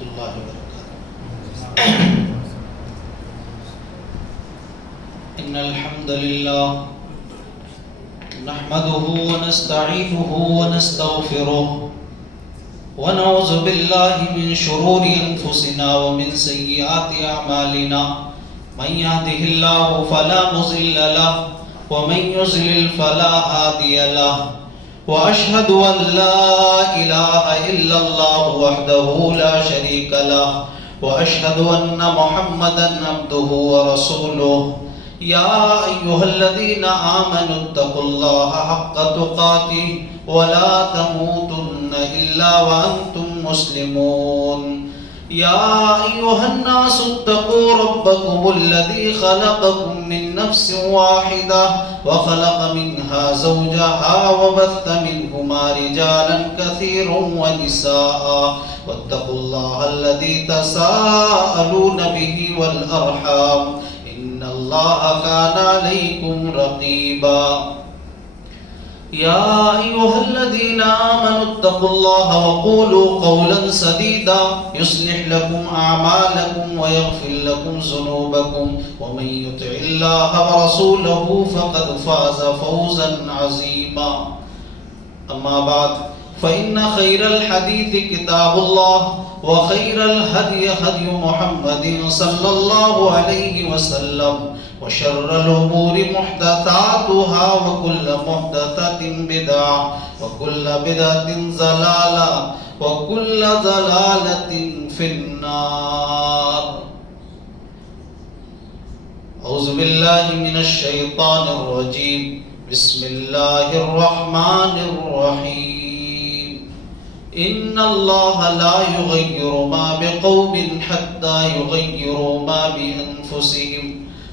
ورحمۃ اللہ وبرکاتہ۔ ان الحمد للہ نحمده ونستعینه ونستغفره ونعوذ بالله من شرور انفسنا ومن سیئات اعمالنا، من يهده الله فلا مضل له ومن يضلل فلا هادي له، واشهد ان لا اله الا الله وحده لا شريك له، واشهد ان محمدا عبده ورسوله۔ يا ايها الذين امنوا اتقوا الله حق تقاته ولا تموتن الا وانتم مسلمون۔ يا ايها الناس اتقوا ربكم الذي خلقكم من نفس واحدة وخلق منها زوجها وبث منهما رجالا كثيرا ونساء، واتقوا الله الذي تساءلون به والأرحام إن الله كان عليكم رقيبا۔ يا أيها الذين آمنوا اتقوا الله وقولوا قولا سديدا يصلح لكم أعمالكم ويغفر لكم ذنوبكم، ومن يطع الله ورسوله فقد فاز فوزا عظيما۔ أما بعد فإن خير الحديث كتاب الله، وخير الهدي هدي محمد صلى الله عليه وسلم، وشر الأمور محدثاتها، وكل محدثة بدعة، وكل بدعة ضلالة، وكل ضلالة في النار۔ أعوذ بالله من الشيطان الرجيم، بسم الله الرحمن الرحيم۔ إن الله لا يغير ما بقوم حتى يغيروا ما بأنفسهم،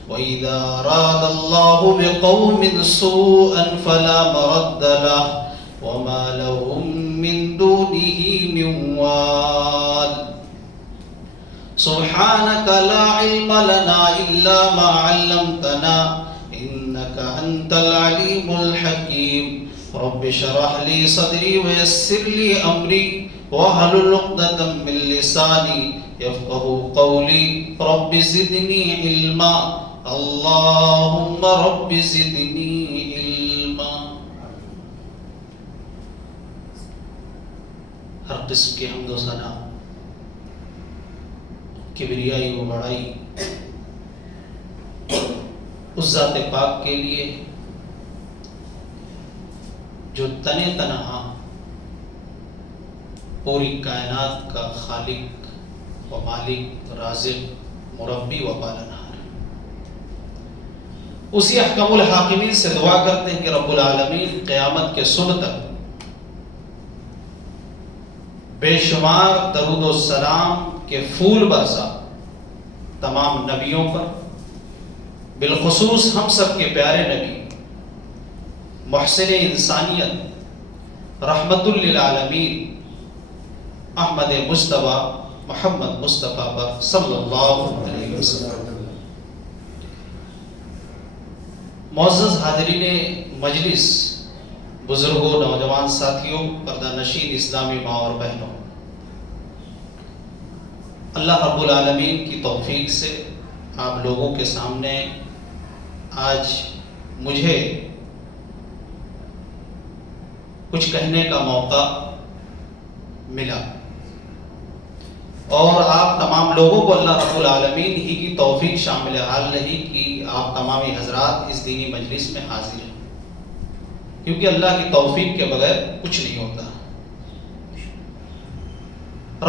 وإذا أراد الله بقوم سوءا فلا مرد له، وما لهم من دونه من وال۔ سبحانك لا علم لنا إلا ما علمتنا إنك أنت العليم الحكيم۔ رب اشرح لي صدري ويسر لي أمري واحلل عقدة من لساني يفقهوا قولي، رب زدني علما، اللهم رب زدني علما۔ ہر قسم کی حمد و ثنا، کبریائی و بڑائی اس ذات پاک کے لیے جو تنے تنہا پوری کائنات کا خالق و مالک، رازق، مربی و پالنہار ہے۔ اسی احکم الحاکمین سے دعا کرتے ہیں کہ رب العالمین قیامت کے صبح تک بے شمار درود و سلام کے پھول برسا تمام نبیوں پر، بالخصوص ہم سب کے پیارے نبی محسن انسانیت رحمت للعالمین احمد مصطفیٰ محمد مصطفیٰ پر صلی اللہ علیہ وسلم۔ معزز حاضرین مجلس، بزرگوں، نوجوان ساتھیوں، پردہ نشین اسلامی ماں اور بہنوں، اللہ رب العالمین کی توفیق سے آپ لوگوں کے سامنے آج مجھے کچھ کہنے کا موقع ملا، اور آپ تمام لوگوں کو اللہ رب العالمین ہی کی توفیق شامل حال رہی کہ آپ تمامی حضرات اس دینی مجلس میں حاضر ہیں، کیونکہ اللہ کی توفیق کے بغیر کچھ نہیں ہوتا۔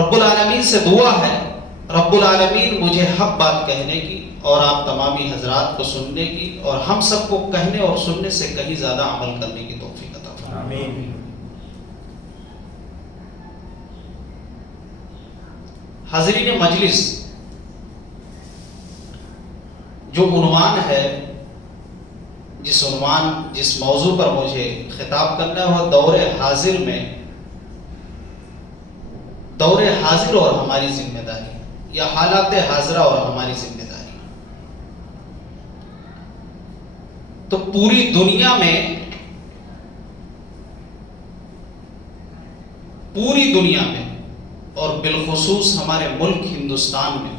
رب العالمین سے دعا ہے رب العالمین مجھے حق بات کہنے کی اور آپ تمامی حضرات کو سننے کی، اور ہم سب کو کہنے اور سننے سے کہیں زیادہ عمل کرنے کی توفیق عطا فرمائے۔ آمین۔ حاضرین مجلس، جو عنوان ہے، جس موضوع پر مجھے خطاب کرنا ہے، وہ دور حاضر میں دور حاضر اور ہماری ذمہ داری، یا حالات حاضرہ اور ہماری ذمہ داری۔ تو پوری دنیا میں اور بالخصوص ہمارے ملک ہندوستان میں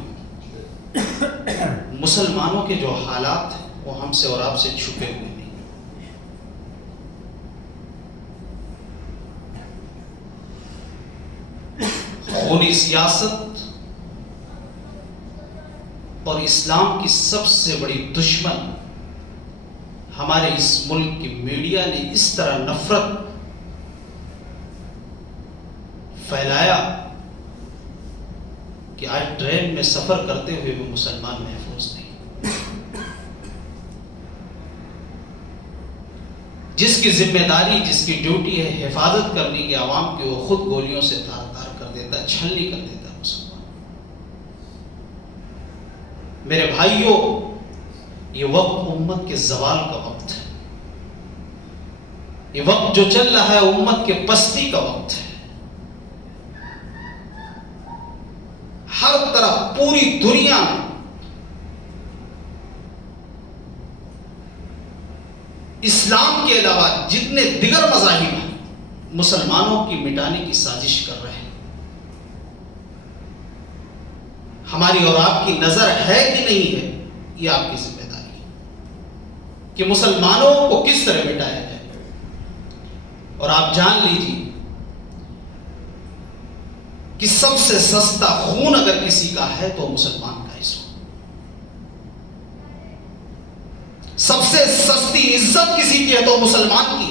مسلمانوں کے جو حالات ہیں وہ ہم سے اور آپ سے چھپے ہوئے نہیں. خونی سیاست اور اسلام کی سب سے بڑی دشمن ہمارے اس ملک کی میڈیا نے اس طرح نفرت پھیلایا کہ آج ٹرین میں سفر کرتے ہوئے بھی مسلمان محفوظ نہیں. جس کی ذمہ داری، جس کی ڈیوٹی ہے حفاظت کرنے کی عوام کی، وہ خود گولیوں سے تار تار کر دیتا ہے، چھلنی کر دیتا ہے مسلمان. میرے بھائیوں، یہ وقت امت کے زوال کا وقت ہے. یہ وقت جو چل رہا ہے امت کے پستی کا وقت ہے. ہر طرف پوری دنیا میں اسلام کے علاوہ جتنے دیگر مذاہب ہیں مسلمانوں کی مٹانے کی سازش کر رہے ہیں. ہماری اور آپ کی نظر ہے کہ نہیں ہے، یہ آپ کی ذمہ داری ہے کہ مسلمانوں کو کس طرح مٹایا جائے. اور آپ جان لیجیے کہ سب سے سستا خون اگر کسی کا ہے تو مسلمان کا اس وقت. سب سے سستی عزت کسی کی ہے تو مسلمان کی.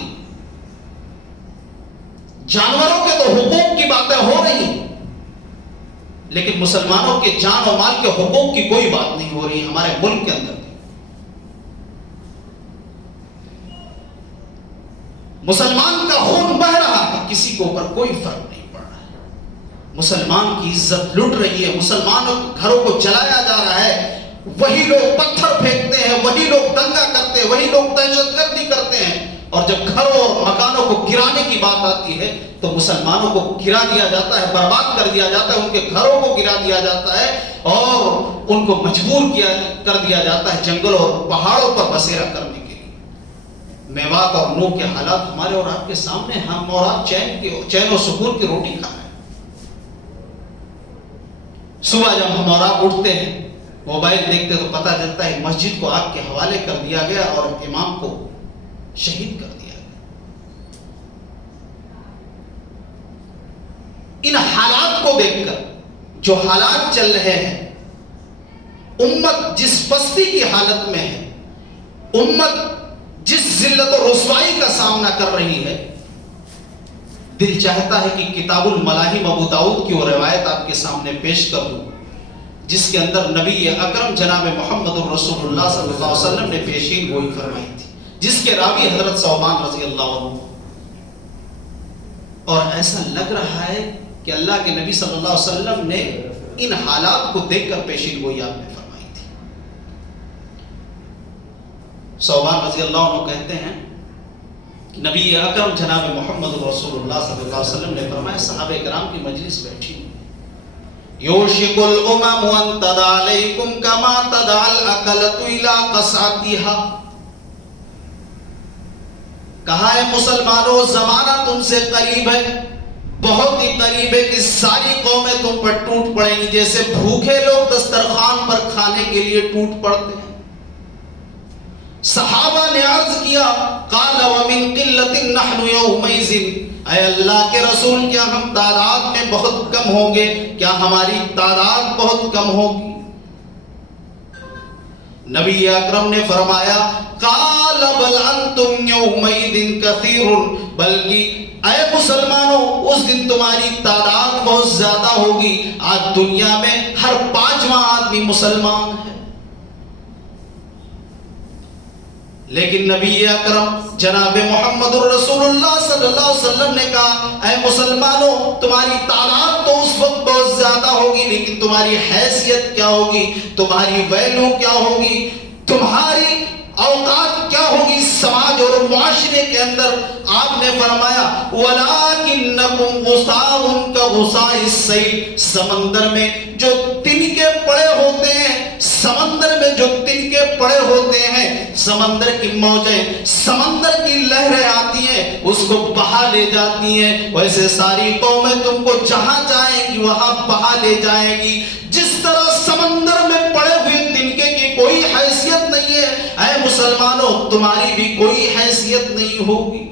جانوروں کے تو حقوق کی باتیں ہو رہی لیکن مسلمانوں کے جان و مال کے حقوق کی کوئی بات نہیں ہو رہی ہمارے ملک کے اندر. مسلمان کا خون بہ رہا ہے، کسی کے اوپر کوئی فرق نہیں پڑ رہا ہے. مسلمان کی عزت لٹ رہی ہے، مسلمانوں کے گھروں کو جلایا جا رہا ہے. وہی لوگ پتھر پھینکتے ہیں، وہی لوگ دنگا کرتے ہیں، وہی لوگ دہشت گردی کرتے ہیں. اور جب گھروں اور مکانوں کو گرانے کی بات آتی ہے تو مسلمانوں کو گرا دیا جاتا ہے، برباد کر دیا جاتا ہے، ان کے گھروں کو گرا دیا جاتا ہے اور ان کو مجبور کر دیا جاتا ہے جنگلوں اور پہاڑوں پر بسیرا کرنے کے لیے. میوات اور نوح کے حالات ہمارے اور آپ کے سامنے. ہم اور آپ چین و سکون کی روٹی کھا رہے ہیں. صبح جب ہم اور آپ اٹھتے ہیں موبائل دیکھتے تو پتہ چلتا ہے مسجد کو آگ کے حوالے کر دیا گیا اور امام کو شہید کر دیا گیا. ان حالات کو دیکھ کر جو حالات چل رہے ہیں، امت جس پستی کی حالت میں ہے، امت جس ذلت و رسوائی کا سامنا کر رہی ہے، دل چاہتا ہے کہ کتاب الملاحم ابو داؤد کی وہ روایت آپ کے سامنے پیش کر دوں جس کے اندر نبی اکرم جناب محمد الرسول اللہ صلی اللہ علیہ وسلم نے پیشین گوئی فرمائی تھی، جس کے راوی حضرت ثوبان رضی اللہ عنہ. اور ایسا لگ رہا ہے کہ اللہ کے نبی صلی اللہ علیہ وسلم نے ان حالات کو دیکھ کر پیشین گوئی آپ نے فرمائی تھی. ثوبان رضی اللہ عنہ کہتے ہیں نبی اکرم جناب محمد رسول اللہ صلی اللہ علیہ وسلم نے فرمایا صحابہ کرام کی مجلس بیٹھی، یوشک الامم ان تدع علیکم کما تدع الاکلۃ الی قصعتها. کہا ہے مسلمانوں زمانہ تم سے قریب ہے، بہت ہی قریب ہے کہ ساری قومیں تم پر ٹوٹ پڑیں گی جیسے بھوکے لوگ دسترخوان پر کھانے کے لیے ٹوٹ پڑتے ہیں. صحابہ نے عرض کیا قال ومن قلۃ نحن یومئذ، اے اللہ کے رسول کیا ہم تعداد میں بہت کم ہوں گے؟ کیا ہماری تعداد بہت کم ہوگی؟ نبی اکرم نے فرمایا قال بل انتم یومئذ کثیر، بلکہ اے مسلمانوں اس دن تمہاری تعداد بہت زیادہ ہوگی. آج دنیا میں ہر 5واں آدمی مسلمان ہے، لیکن نبی اکرم جناب محمد الرسول اللہ صلی اللہ علیہ وسلم نے کہا اے مسلمانوں تمہاری تعداد تو اس وقت بہت زیادہ ہوگی لیکن تمہاری حیثیت کیا ہوگی، تمہاری ویلو کیا ہوگی، تمہاری اوقات کیا ہوگی سماج اور معاشرے کے اندر. آپ نے فرمایا وَلَٰكِنَّكُمْ غُصَاءٌ كَغُصَاءِ السَّيْلِ، سمندر میں جو تنکے پڑے ہوتے ہیں، سمندر میں جو تنکے پڑے ہوتے ہیں، سمندر کی موجیں، سمندر کی لہریں آتی ہیں، اس کو بہا لے جاتی ہیں، ویسے ساری قومیں تم کو جہاں جائیں گی وہاں بہا لے جائیں گی۔ جس طرح سمندر میں پڑے ہوئے تنکے کی کوئی حیثیت نہیں ہے، اے مسلمانوں تمہاری بھی کوئی حیثیت نہیں ہوگی۔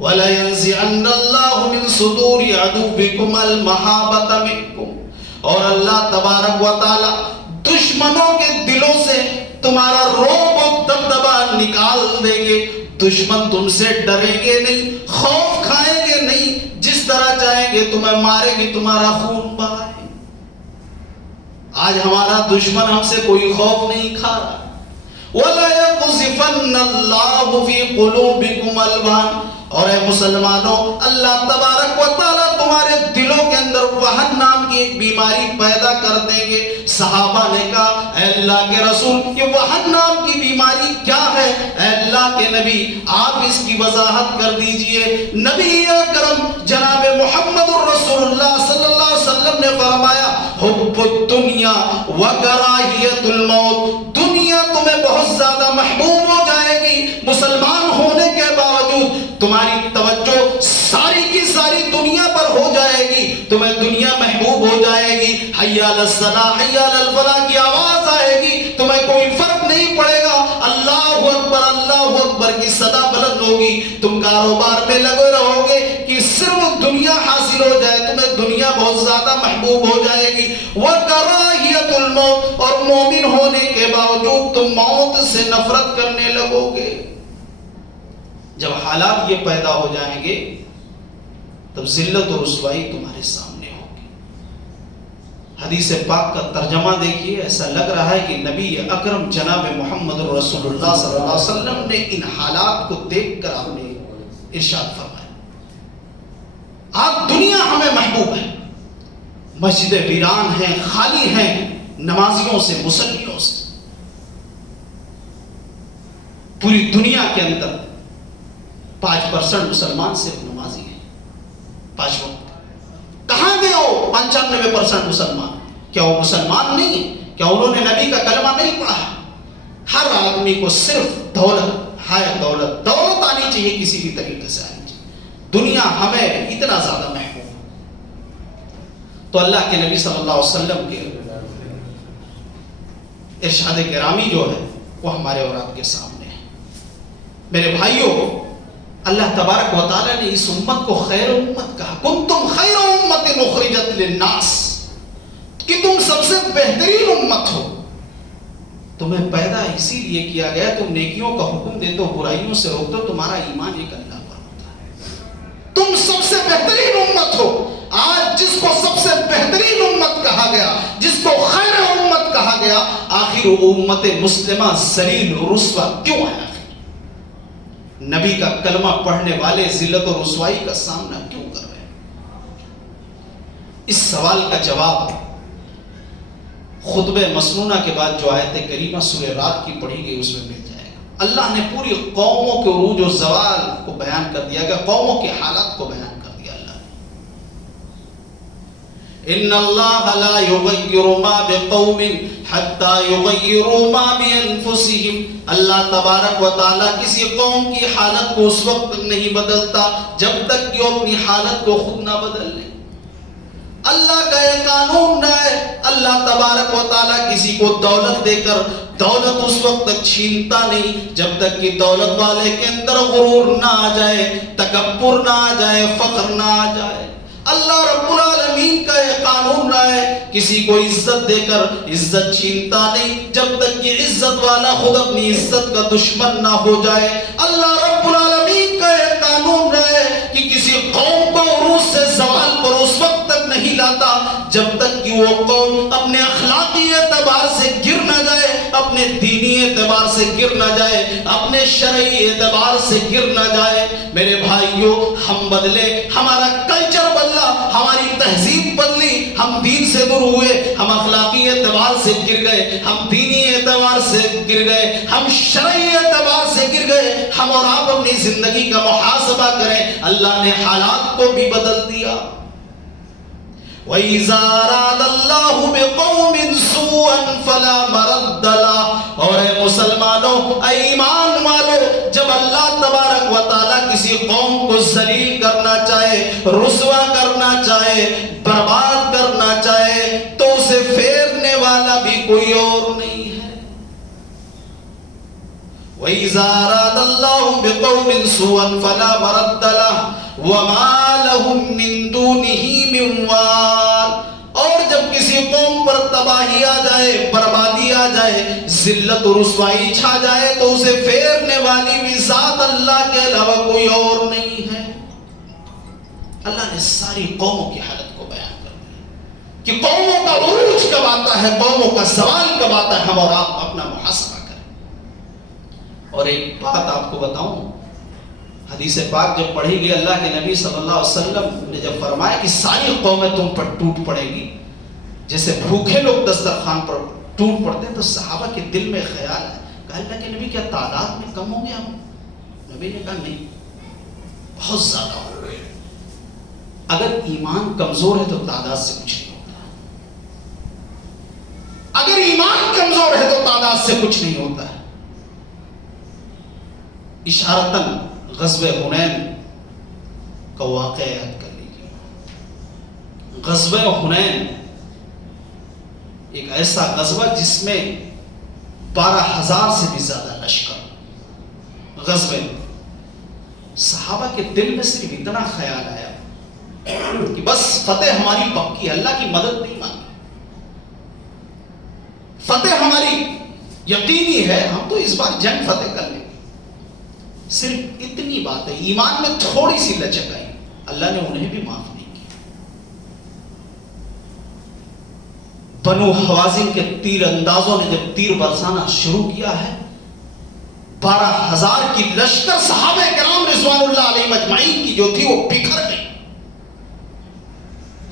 وَلَيَنزِعَنَّ اللَّهُ مِن صُدُورِ عَدُوِّكُمُ الْمَحَابَّةَ مِنكُمْ، اور اللہ تبارک و تعالی دشمنوں کے دلوں سے تمہارا رعب و دبدبا نکال دیں گے۔ دشمن تم سے ڈریں گے نہیں، خوف کھائیں گے نہیں، جس طرح چاہیں گے تمہیں ماریں گے، تمہارا خون بہائیں۔ آج ہمارا دشمن ہم سے کوئی خوف نہیں کھا رہا۔ وَلَا يَقْذِفَنَّ اللَّهُ فِي قُلُوبِكُمُ الْوَهْنَ، اور اے مسلمانوں اللہ تبارک و تعالیٰ تمہارے دلوں کے اندر وہن نام کی ایک بیماری پیدا کر دیں گے۔ صحابہ نے کہا اے اللہ کے رسول یہ وہن نام کی بیماری کیا ہے؟ اے اللہ کے نبی آپ اس کی وضاحت کر دیجئے۔ نبی اکرم جناب محمد الرسول اللہ صلی اللہ علیہ وسلم نے فرمایا حب الدنیا وکراہیت الموت، دنیا تمہیں بہت زیادہ محبوب ہو جائے گی، مسلمان ہونے کے باوجود تمہاری توجہ ساری کی ساری دنیا پر ہو جائے گی، تمہیں دنیا محبوب ہو جائے گی، حی علی الصلاۃ حی علی الفلاح کی آواز آئے گی، تمہیں کوئی فرق نہیں پڑے گا، اللہ اکبر کی صدا بلند ہوگی، تم کاروبار میں لگے رہو گے کہ صرف دنیا حاصل ہو جائے، تمہیں دنیا بہت زیادہ محبوب ہو جائے گی۔ وَكَرَاهِيَةُ الْمَوْتِ، اور مومن ہونے کے باوجود تم موت سے نفرت کرنے لگو گے۔ جب حالات یہ پیدا ہو جائیں گے تب ذلت و رسوائی تمہارے سامنے ہوگی۔ حدیث پاک کا ترجمہ دیکھیے، ایسا لگ رہا ہے کہ نبی اکرم جناب محمد رسول اللہ صلی اللہ علیہ وسلم نے ان حالات کو دیکھ کر آپ نے ارشاد فرمایا آج دنیا ہمیں محبوب ہے، مسجدیں ویران ہیں، خالی ہیں نمازیوں سے، مسلمانوں سے، پوری دنیا کے اندر 5% مسلمان صرف نمازی ہیں، 5 وقت۔ کہاں گئے ہو 95% مسلمان؟ کیا وہ مسلمان نہیں ہیں؟ کیا انہوں نے نبی کا کلمہ نہیں پڑھا؟ ہر آدمی کو صرف دولت دولت آنی چاہیے، کسی بھی طریقے سے آنی چاہیے۔ دنیا ہمیں اتنا زیادہ محبوب ہے۔ تو اللہ کے نبی صلی اللہ علیہ وسلم کے ارشاد گرامی جو ہے وہ ہمارے اور آپ کے سامنے ہے۔ میرے بھائیوں، اللہ تبارک و تعالیٰ نے اس امت کو خیر امت کہا، کنتم خیر امت اخرجت للناس، کہ تم سب سے بہترین امت ہو۔ تمہیں پیدا اسی لیے کیا گیا، تم نیکیوں کا حکم دیتے ہو، برائیوں سے روکتے ہو، تمہارا ایمان ایک اللہ پر ہوتا ہے۔ تم سب سے بہترین امت ہو۔ آج جس کو سب سے بہترین امت کہا گیا، جس کو خیر امت کہا گیا، آخر امت مسلمہ ذلیل و رسوا کیوں ہے؟ نبی کا کلمہ پڑھنے والے ذلت و رسوائی کا سامنا کیوں کر رہے ہیں؟ اس سوال کا جواب خطبہ مسنونہ کے بعد جو آیت کریمہ سورہ رات کی پڑھی گئی اس میں مل جائے گا۔ اللہ نے پوری قوموں کے عروج و زوال کو بیان کر دیا گیا، قوموں کے حالات کو بیان کر دیا اللہ نے۔ ان اللہ لا یغیر ما بقوم حتی یغیروا ما بانفسہم، اللہ تبارک و تعالیٰ کسی قوم کی حالت کو اس وقت تک نہیں بدلتا جب تک کہ وہ اپنی حالت کو خود نہ بدل لے۔ اللہ کا یہ قانون نہ ہے، اللہ تبارک و تعالیٰ کسی کو دولت دے کر دولت اس وقت تک چھینتا نہیں جب تک کہ دولت والے کے اندر غرور نہ آ جائے، تکبر نہ آ جائے، فخر نہ آ جائے۔ اللہ رب العالمین کا یہ قانون نہ ہے، کسی کو عزت دے کر عزت چھینتا نہیں جب تک کہ عزت والا خود اپنی عزت کا دشمن نہ ہو جائے۔ اللہ رب العالمین کا یہ قانون نہ ہے کہ کسی قوم کو عروج سے زوال پر اس وقت تک نہیں لاتا جب تک کہ وہ قوم اپنے اخلاقی اعتبار سے گر نہ جائے، اپنے دینی اعتبار سے گر نہ جائے، اپنے شرعی اعتبار سے گر نہ جائے۔ میرے بھائیوں، ہم بدلے، ہمارا کلچر بدلا، ہماری تہذیب بدلی، ہم دین سے دور ہوئے، ہم اخلاقی اعتبار سے گر گئے، ہم دینی اعتبار سے گر گئے، ہم شرعی اعتبار سے گر گئے۔ ہم اور آپ اپنی زندگی کا محاسبہ کریں، اللہ نے حالات کو بھی بدل دیا۔ وَإِذَا أَرَادَ اللَّهُ بِقَوْمٍ سُوءًا فَلَا مَرَدَّ لَهُ، اور اے مسلمانوں، اے ایمان والو، جب اللہ تبارک و تعالیٰ کسی قوم کو ذلیل کرنا چاہے، رسوا کرنا چاہے، برباد کرنا چاہے، تو اسے پھیرنے والا بھی کوئی اور نہیں ہے۔ وَإِذَا أَرَادَ اللَّهُ بِقَوْمٍ سُوءًا فَلَا مَرَدَّ لَهُ وَمَا لَهُم مِّن دُونِهِ مِن وَالٍ۔ اور جب کسی قوم پر تباہی آ جائے، بربادی آ جائے، ذلت و رسوائی چھا جائے، تو اسے پھیرنے والی بھی ذات اللہ کے علاوہ کوئی اور نہیں ہے۔ اللہ نے ساری قوموں کی حالت کو بیان کر دیا کہ قوموں کا عروج کب آتا ہے، قوموں کا زوال کب آتا ہے۔ ہم اور آپ اپنا محاسبہ کریں۔ اور ایک بات آپ کو بتاؤں، حدیث پاک جب پڑھی گئی، اللہ کے نبی صلی اللہ علیہ وسلم نے جب فرمایا کہ ساری قومیں تم پر ٹوٹ پڑے گی، جیسے بھوکے لوگ دسترخوان پر ٹوٹ پڑتے ہیں، تو صحابہ کے دل میں خیال ہے، کہا اللہ کے نبی کیا تعداد میں کم ہوں گے ہم؟ نبی نے کہا نہیں، بہت زیادہ ہو گئے۔ اگر ایمان کمزور ہے تو تعداد سے کچھ نہیں ہوتا، اگر ایمان کمزور ہے تو تعداد سے کچھ نہیں ہوتا ہے۔ اشارتاً غزوہ حنین کا واقعہ یاد کر لیجیے۔ غزوہ حنین ایک ایسا غزوہ جس میں 12,000 سے بھی زیادہ لشکر غزوے میں، صحابہ کے دل میں صرف اتنا خیال آیا کہ بس فتح ہماری پکی، اللہ کی مدد نہیں مانگی، فتح ہماری یقینی ہے، ہم تو اس بار جنگ فتح کر لیں گے۔ صرف اتنی بات ہے، ایمان میں تھوڑی سی لچک آئی، اللہ نے انہیں بھی معاف نہیں کیا۔ بنو حوازن کے تیر اندازوں نے جب تیر برسانا شروع کیا ہے، 12,000 کی لشکر صحابہ کرام رضوان اللہ علیہ مجمعین کی جو تھی وہ بکھر گئی،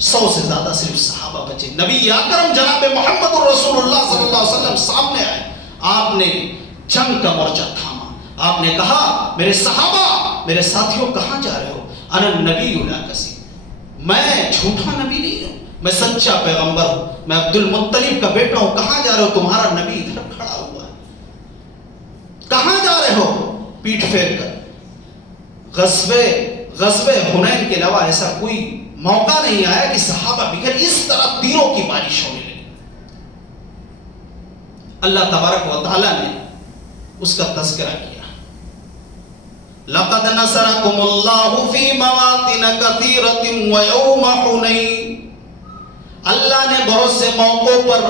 100 سے زیادہ صرف صحابہ بچے۔ نبی اکرم جناب محمد رسول اللہ صلی اللہ علیہ وسلم سامنے آئے، آپ نے جنگ کا مورچہ تھاما، آپ نے کہا میرے صحابہ، میرے ساتھیوں کہاں جا رہے ہو؟ انا النبی لا کذب، میں جھوٹا نبی نہیں ہوں، میں سچا پیغمبر ہوں، میں عبد المطلب کا بیٹا ہوں، کہاں جا رہے ہو؟ تمہارا نبی ادھر کھڑا ہوا ہے، کہاں جا رہے ہو؟ پیٹھ پھیر کر۔ غزوہ حنین کے علاوہ ایسا کوئی موقع نہیں آیا کہ صحابہ بکھر اس طرح تیروں کی بارش ہونے لگی۔ اللہ تبارک و تعالیٰ نے اس کا تذکرہ کیا، لَقَدْ نَصَرَكُمُ اللَّهُ فِي مَوَاطِنَ كَثِيرَةٍ وَيَوْمَ حُنَيْنٍ۔ اللہ نے بہت سے موقعوں پر،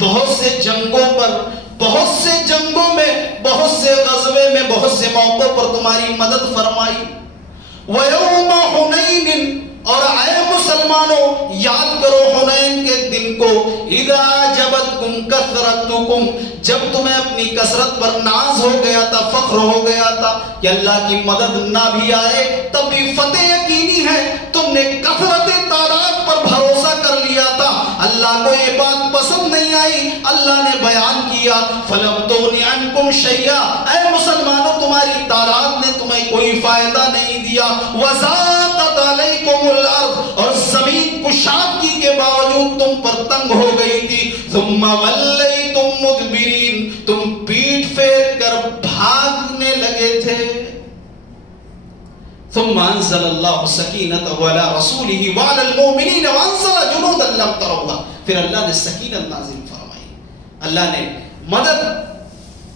بہت سے جنگوں پر، بہت سے جنگوں میں، بہت سے غزوے میں، بہت سے موقعوں پر تمہاری مدد فرمائی۔ وَيَوْمَ حُنَيْنٍ، اور اے مسلمانوں یاد کرو حنین کے دن کو، اِذَا أَعْجَبَتْكُمْ كَثْرَتُكُمْ، جب تمہیں اپنی کثرت پر ناز ہو گیا تھا، فخر ہو گیا تھا کہ اللہ کی مدد نہ بھی آئے تب بھی فتح یقینی ہے، تم نے کثرت تعداد پر بھروسہ کر لیا تھا، اللہ کو یہ بات پسند نہیں آئی، اللہ نے بیان کیا فَلَمْ تُغْنِ عَنْكُمْ شَيْئًا، اے مسلمانوں تمہاری تعداد نے تمہیں کوئی فائدہ نہیں دیا، وَضَاقَتْ عَلَيْكُمُ الْأَرْضُ، اور زمین کشادگی کے باوجود تم پر تنگ ہو گئی تھی، ثُمَّ وَلَّيْتُمْ مُدْبِرِينَ، تم پیٹھ پھیر کر بھاگنے لگے تھے۔ ثم انزل اللہ سکینتہ علی رسولہ وعلی المؤمنین وانزل جنودا لم تروها، پھر اللہ نے سکینت نازل فرمائی، اللہ نے مدد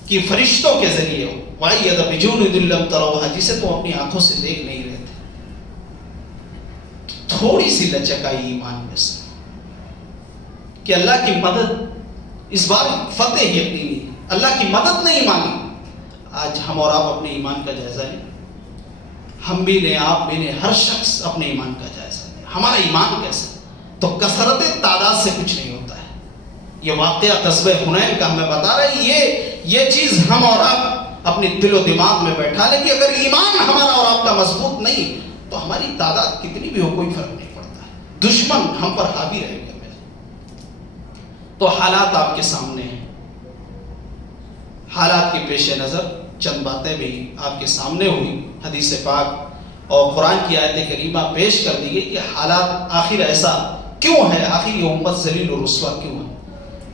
کی فرشتوں کے ذریعے، وَأَيَّدَ بِجُنُودٍ لَمْ تَرَوْهَا، جسے تم اپنی آنکھوں سے دیکھ نہیں رہے تھے۔ تھوڑی سی لچک آئی ایمان میں سے کہ اللہ کی مدد اس بار فتح یقینی، اللہ کی مدد نہیں مانگی۔ آج ہم اور آپ اپنے ایمان کا جائزہ لیں، ہم بھی لیں، آپ بھی لیں، ہر شخص اپنے ایمان کا جائزہ لیں، ہمارا ایمان کیسا؟ تو کثرت تعداد سے کچھ نہیں ہوتا ہے۔ یہ واقعہ غزوہ حنین کا ہمیں بتا رہا ہے، یہ چیز ہم اور آپ اپنے دل و دماغ میں بیٹھا لیں کہ اگر ایمان ہمارا اور آپ کا مضبوط نہیں تو ہماری تعداد کتنی بھی ہو کوئی فرق نہیں پڑتا ہے، دشمن ہم پر حاوی رہے گا۔ تو حالات آپ کے سامنے ہیں، حالات کے پیش نظر چند باتیں بھی آپ کے سامنے ہوئی، حدیث پاک اور قرآن کی آیت کریمہ پیش کر دی کہ حالات آخر ایسا کیوں ہے، آخر یہ امت ذلیل و رسوا کیوں ہے۔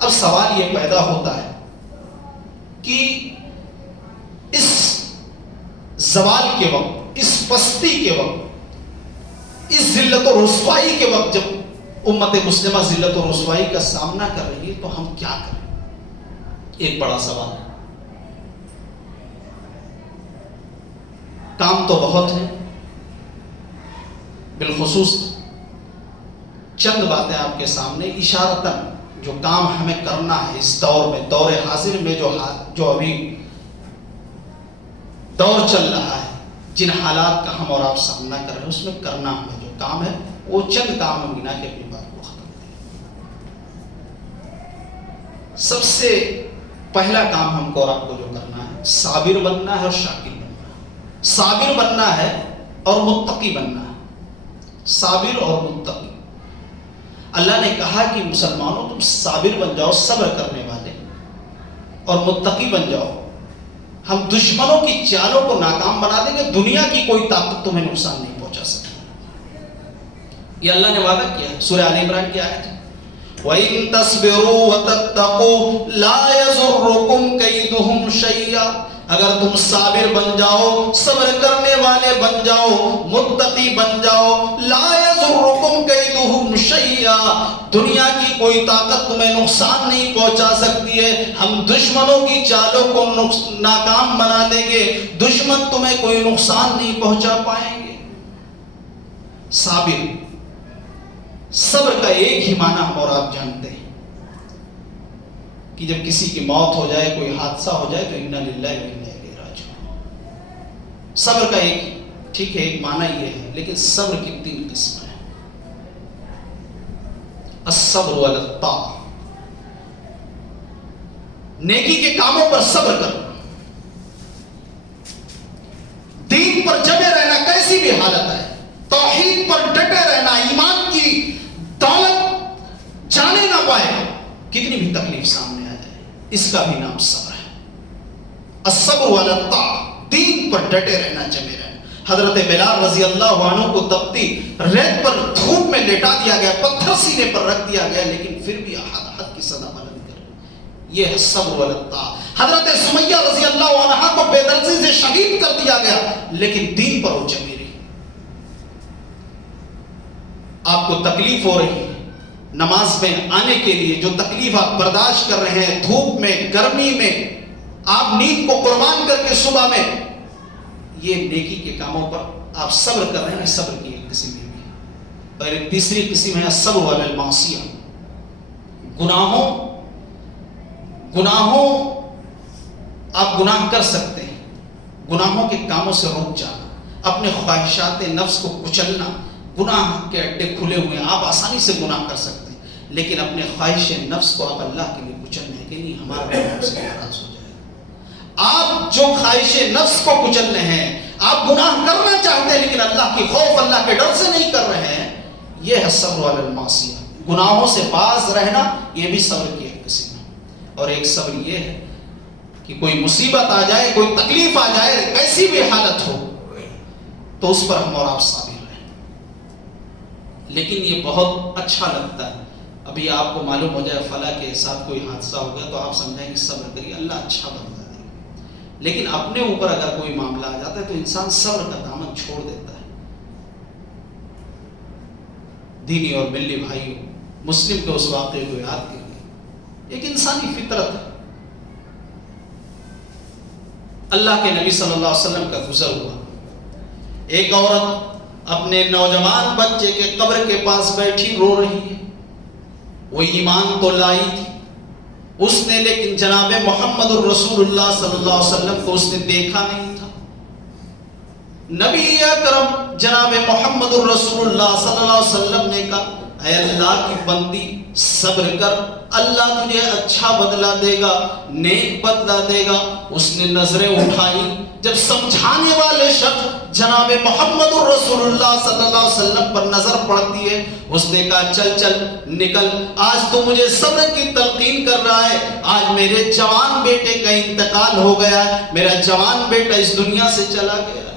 اب سوال یہ پیدا ہوتا ہے کہ زوال کے وقت، اس پستی کے وقت، اس ذلت و رسوائی کے وقت جب امت مسلمہ ذلت و رسوائی کا سامنا کر رہی ہے تو ہم کیا کریں؟ ایک بڑا سوال ہے۔ کام تو بہت ہیں، بالخصوص چند باتیں آپ کے سامنے اشارتاً جو کام ہمیں کرنا ہے اس دور میں، دور حاضر میں جو ابھی دور چل رہا ہے، جن حالات کا ہم اور آپ سامنا کر رہے ہیں، اس میں کرنا ہمیں جو کام ہے وہ چند کام ہم گنا کے اپنی بات کو ختم کریں۔ سب سے پہلا کام ہم کو اور آپ کو جو کرنا ہے، صابر بننا ہے اور شاکر بننا ہے۔ صابر بننا ہے اور متقی بننا ہے۔ صابر اور متقی، اللہ نے کہا کہ مسلمانوں تم صابر بن جاؤ، صبر کرنے والے، اور متقی بن جاؤ، ہم دشمنوں کی چالوں کو ناکام بنا دیں گے، دنیا کی کوئی طاقت تمہیں نقصان نہیں پہنچا سکتی۔ یہ اللہ نے وعدہ کیا ہے، سورہ آل عمران کی آیت ہے، وَإِن تَصْبِرُوا وَتَتَّقُوا لَا يَضُرُّكُمْ كَيْدُهُمْ شَيْئًا، اگر تم صابر بن جاؤ، صبر کرنے والے بن جاؤ، متقی بن جاؤ، لا يضركم كيدهم شيئا، دنیا کی کوئی طاقت تمہیں نقصان نہیں پہنچا سکتی ہے، ہم دشمنوں کی چالوں کو ناکام بنا دیں گے، دشمن تمہیں کوئی نقصان نہیں پہنچا پائیں گے۔ صابر، صبر کا ایک ہی معنی ہم اور آپ جانتے ہیں کہ جب کسی کی موت ہو جائے، کوئی حادثہ ہو جائے تو انا للہ و انا الیہ راجعون۔ صبر کا ایک، ٹھیک ہے، ایک معنی یہ ہے، لیکن صبر کی 3 قسم ہیں۔ الصبر علی الطاعہ، نیکی کے کاموں پر صبر کرنا، دین پر جمے رہنا کیسی بھی حالت ہے، توحید پر ڈٹے رہنا، ایمان کی دولت جانے نہ پائے، کتنی بھی تکلیف سامنے آ جائے، اس کا بھی نام صبر ہے۔ الصبر علی الطاعہ، دین پر ڈٹے رہنا، جمے رہنا۔ حضرت بلال رضی اللہ عنہ کو تپتی ریت پر دھوپ میں لٹا دیا گیا، پتھر سینے پر رکھ دیا گیا، لیکن پھر بھی احد کی صدا بلند کر، یہ ہے صبر علی الطاعہ۔ حضرت سمیہ رضی اللہ عنہ کو بے دردی سے شہید کر دیا گیا، لیکن دین پر وہ جمی رہی۔ آپ کو تکلیف ہو رہی ہے نماز میں آنے کے لیے، جو تکلیف آپ برداشت کر رہے ہیں، دھوپ میں، گرمی میں، آپ نیند کو قربان کر کے صبح میں، یہ نیکی کے کاموں پر آپ صبر کر رہے ہیں، صبر کی ایک قسم یہ بھی ہے۔ اور ایک تیسری قسم ہے صبر علی المعصیہ، گناہوں آپ گناہ کر سکتے ہیں، گناہوں کے کاموں سے رک جانا، اپنے خواہشات نفس کو کچلنا، گناہ کے اڈے کھلے ہوئے ہیں، آپ آسانی سے گناہ کر سکتے ہیں، لیکن اپنے خواہش نفس کو آپ اللہ کے لیے کچلنے ہیں کہ نہیں ہمارا رب سے ناراض ہو جائے۔ آپ جو خواہش نفس کو کچلنے ہیں، آپ گناہ کرنا چاہتے ہیں لیکن اللہ کی خوف، اللہ کے ڈر سے نہیں کر رہے ہیں، یہ ہے صبر علی المعصیہ۔ گناہوں سے باز رہنا، یہ بھی صبر کی ایک قسم ہے۔ اور ایک صبر یہ ہے کہ کوئی مصیبت آ جائے، کوئی تکلیف آ جائے، کیسی بھی حالت ہو، تو اس پر ہم اور آپ صابر رہیں۔ لیکن یہ بہت اچھا لگتا ہے، ابھی آپ کو معلوم ہو جائے فلاں کے ساتھ کوئی حادثہ ہو گیا تو آپ سمجھیں کہ صبر کریے، اللہ اچھا بدلا دے گا۔ لیکن اپنے اوپر اگر کوئی معاملہ آ جاتا ہے تو انسان صبر کا دامن چھوڑ دیتا ہے۔ دینی اور ملی بھائیوں، مسلم کے اس واقعے کو یاد کریے، ایک انسانی فطرت ہے۔ اللہ کے نبی صلی اللہ علیہ وسلم کا گزر ہوا، ایک عورت اپنے نوجوان بچے کے قبر کے پاس بیٹھی رو رہی ہے۔ وہ ایمان تو لائی تھی اس نے، لیکن جناب محمد الرسول اللہ صلی اللہ علیہ وسلم کو اس نے دیکھا نہیں تھا۔ نبی اکرم جناب محمد الرسول اللہ صلی اللہ علیہ وسلم نے کہا، اے اللہ کی بندی صبر کر، اللہ تجھے اچھا بدلہ دے گا، نیک بدلہ دے گا۔ اس نے نظریں اٹھائی، جب سمجھانے والے شخص جناب محمد الرسول اللہ صلی اللہ علیہ وسلم پر نظر پڑتی ہے، اس نے کہا چل چل نکل، آج تو مجھے صبر کی تلقین کر رہا ہے، آج میرے جوان بیٹے کا انتقال ہو گیا ہے، میرا جوان بیٹا اس دنیا سے چلا گیا ہے۔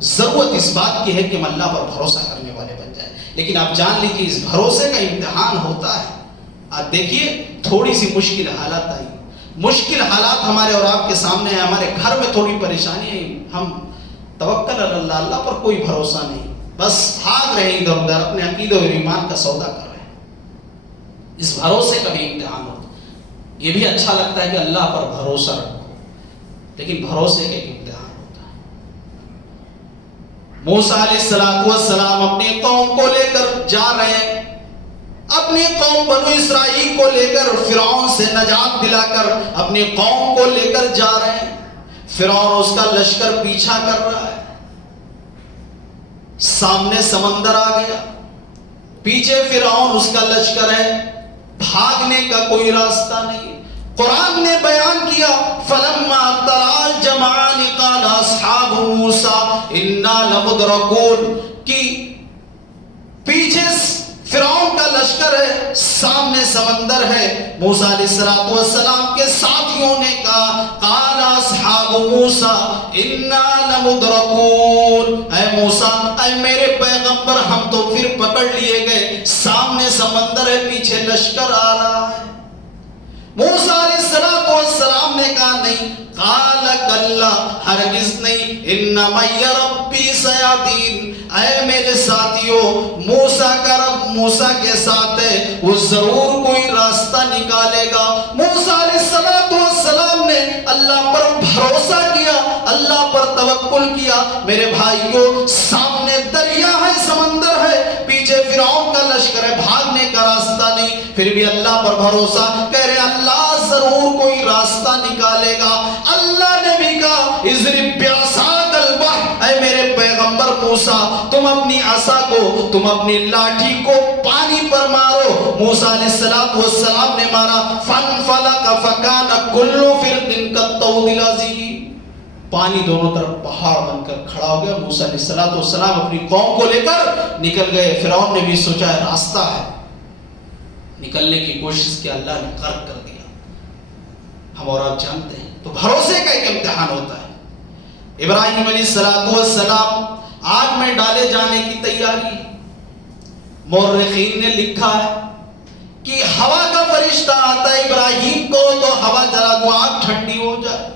ضرورت اس بات کی ہے کہ ہم اللہ پر بھروسہ کرنے والے بن جائیں. لیکن آپ جان لیجیے اس بھروسے کا امتحان ہوتا ہے. آپ دیکھیے تھوڑی سی مشکل حالات آئی, مشکل حالات ہمارے اور آپ کے سامنے ہیں, ہمارے گھر میں تھوڑی پریشانی ہے, ہم توکل اللہ, اللہ پر کوئی بھروسہ نہیں, بس بھاگ رہے ہیں ادھر ادھر, اپنے عقیدے اور ایمان کا سودا کر رہے ہیں. اس بھروسے کا بھی امتحان ہوتا ہے. یہ بھی اچھا لگتا ہے کہ اللہ پر بھروسہ رکھو, لیکن بھروسے کا ایک امتحان ہوتا ہے. موسیٰ علیہ السلام اپنی قوم کو لے کر جا رہے ہیں, اپنی قوم بنو اسرائیل کو لے کر فرعون سے نجات دلا کر اپنی قوم کو لے کر جا رہے ہیں. فرعون اس کا لشکر پیچھا کر رہا ہے, سامنے سمندر آ گیا, پیچھے فرعون اس کا لشکر ہے, بھاگنے کا کوئی راستہ نہیں. قرآن نے بیان کیا فلما ترى الجمعان قال اصحاب موسى انا لمدركون, کہ پیچھے فرعون کا لشکر ہے, سامنے سمندر ہے. موسیٰ علیہ السلام کے ساتھیوں نے کہا قال اصحاب موسیٰ انا لمدرکون, اے موسیٰ, اے میرے پیغمبر, ہم تو پھر پکڑ لیے گئے, سامنے سمندر ہے, پیچھے لشکر آ رہا ہے. موسیٰ علیہ السلام نے کہا نہیں, قال کلا, ہرگز نہیں, ان معی ربی سیہدین, اے میرے ساتھیوں, موسیٰ کا رب موسیٰ کے ساتھ ہے, وہ ضرور کوئی راستہ نکالے گا. موسیٰ علیہ السلام نے اللہ پر بھروسہ کیا, اللہ پر توکل کیا. میرے بھائیوں, سامنے دریا ہے, سمندر ہے, پیچھے فرعون کا لشکر ہے, بھاگنے کا راستہ نہیں, پھر بھی اللہ پر بھروسہ کہہ رہے اللہ ضرور کوئی راستہ نکالے گا. اللہ نے بھی کہا اضرب بعصاک البحر, اے میرے پیغمبر موسیٰ, تم اپنی عصا کو, تم اپنی لاٹھی کو پانی پر مارو. موسیٰ علیہ السلام نے مارا, فانفلق فکان کل فرق کالطود العظیم, پانی دونوں طرف پہاڑ بن کر کھڑا ہو گیا. موسیٰ علیہ السلام اپنی قوم کو لے کر نکل گئے. فرعون نے بھی سوچا ہے راستہ ہے, نکلنے کی کوشش کی, اللہ نے غرق کر دیا. ہم اور آپ جانتے ہیں. تو بھروسے کا ایک امتحان ہوتا ہے. ابراہیم علیہ السلام آگ میں ڈالے جانے کی تیاری, مورخین نے لکھا ہے کہ ہوا کا فرشتہ آتا ہے ابراہیم کو, تو ہوا ذرا وہ آگ ٹھنڈی ہو جائے.